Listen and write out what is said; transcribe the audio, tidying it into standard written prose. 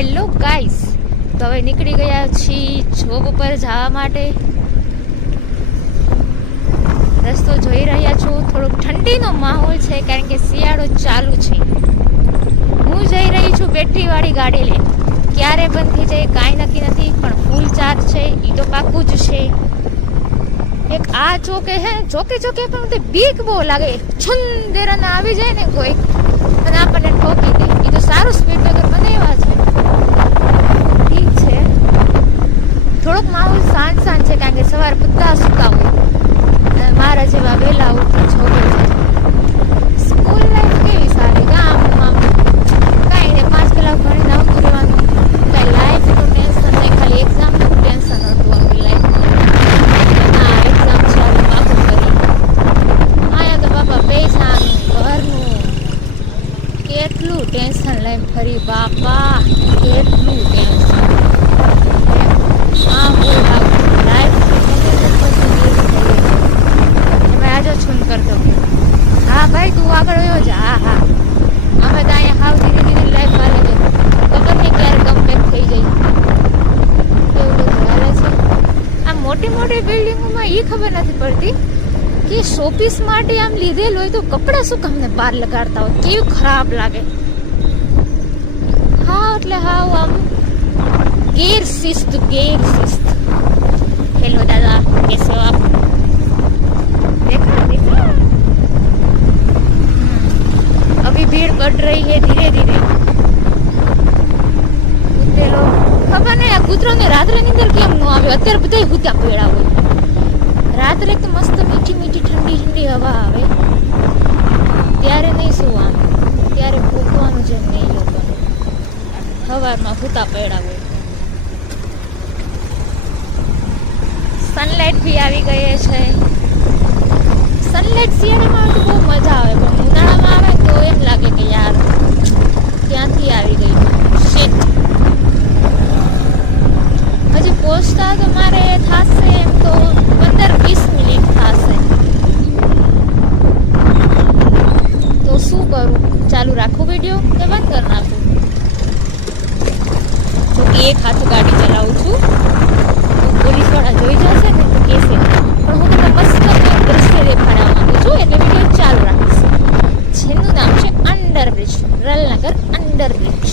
Hello guys, તો હવે નીકળી ગયા છીએ જોબ ઉપર જવા માટે. રસ્તો જોઈ રહ્યા છો, થોડોક ઠંડીનો માહોલ છે કારણ કે શિયાળો ચાલુ છે. હું જઈ રહી છું બેટરીવાળી ગાડી લઈને. ક્યારે બંધ થઈ જાય કાંઈ નક્કી નથી, પણ ફૂલ ચાર્જ છે એ તો પાક્કું જ છે. એક આ ચોકે હે, ચોકે પણ મને બીક બહુ લાગે. છુંદેરાને આવી જાય ને કોઈ અને આપણને ઠોકી દે. એ તો સારું સ્પીડ બ્રેકર બનાવ્યા છે, ઠીક છે. થોડોક માહોલ શાંત છે કારણ કે સવારે બધા સૂતા હોય અને મારા જેવા વહેલા ઉઠી છોકરો છે. સ્કૂલ લાઈફ કેવી સારી, ગામમાં કાંઈ ને 5 કલાક ભણીને આવતું રહેવાનું. કાંઈ લાઈફનું ટેન્શન નહીં, ખાલી એક્ઝામનું ટેન્શન હતું આપણી લાઈફમાં. ના એક્ઝામ છે આપણે પાકું કરી. અહીંયા તો બાપા પૈસાનું, ઘરનું કેટલું ટેન્શન લઈને ફરી બાપા, કેટલું ટેન્શન. હા બોલ લાઈફ એમાં આજો છૂન કરતો. હા ભાઈ તું આગળ વયો જા. હા અમે તો અહીંયા હાવ ધીરે ધીરે લાઈફ હાલે છે, ખબર નહીં ક્યારે કમબેક થઈ જાય. એવું બધું હાલે છે. આ મોટી મોટી બિલ્ડિંગોમાં એ ખબર નથી પડતી કે શોપીસ માટે આમ લીધેલ હોય તો કપડાં શું કામને બહાર લગાડતા હોય, કેવું ખરાબ લાગે. હા એટલે હાવ આમ ગેરશિસ્ત. हेलो दादा, कैसे हो आप? देखा अभी भीड़ बढ़ रही है धीरे धीरे. कुत्ते लोग खबर नहीं आ कूतरों ने रात्रे नींदर केम न आवे. અત્યારે બધા હુતા પડ્યા હોય. રાત્રે તો મસ્ત મીઠી મીઠી ઠંડી ઠંડી હવા આવે ત્યારે નહીં સુવાનું, ત્યારે ભૂખવાનું જેમ નહીં લોકોને. સવારમાં હુતા પડ્યા હોય. સનલાઇટ બી આવી ગઈ છે. સનલાઇટ શિયાળામાં આવે તો બહુ મજા આવે, પણ ઉનાળામાં આવે તો એમ લાગે કે યાર ક્યાંથી આવી ગઈ. શિટ. હજી પહોંચતા તો મારે થશે એમ તો 15-20 મિનિટ થશે. તો શું કરું, ચાલુ રાખું વિડીયો કે બંધ કરી નાખું? જો કે એક હાથ ગાડી ચલાવું છું, પોલીસવાળા જોઈ જશે ને તો કહેશે, પણ હું તમને મસ્ત દ્રશ્ય દેખાડવા માંગુ છું એટલે વિડીયો ચાલુ રાખીશ. જેનું નામ છે અંડરબ્રિજ, રલનગર અંડરબ્રિજ.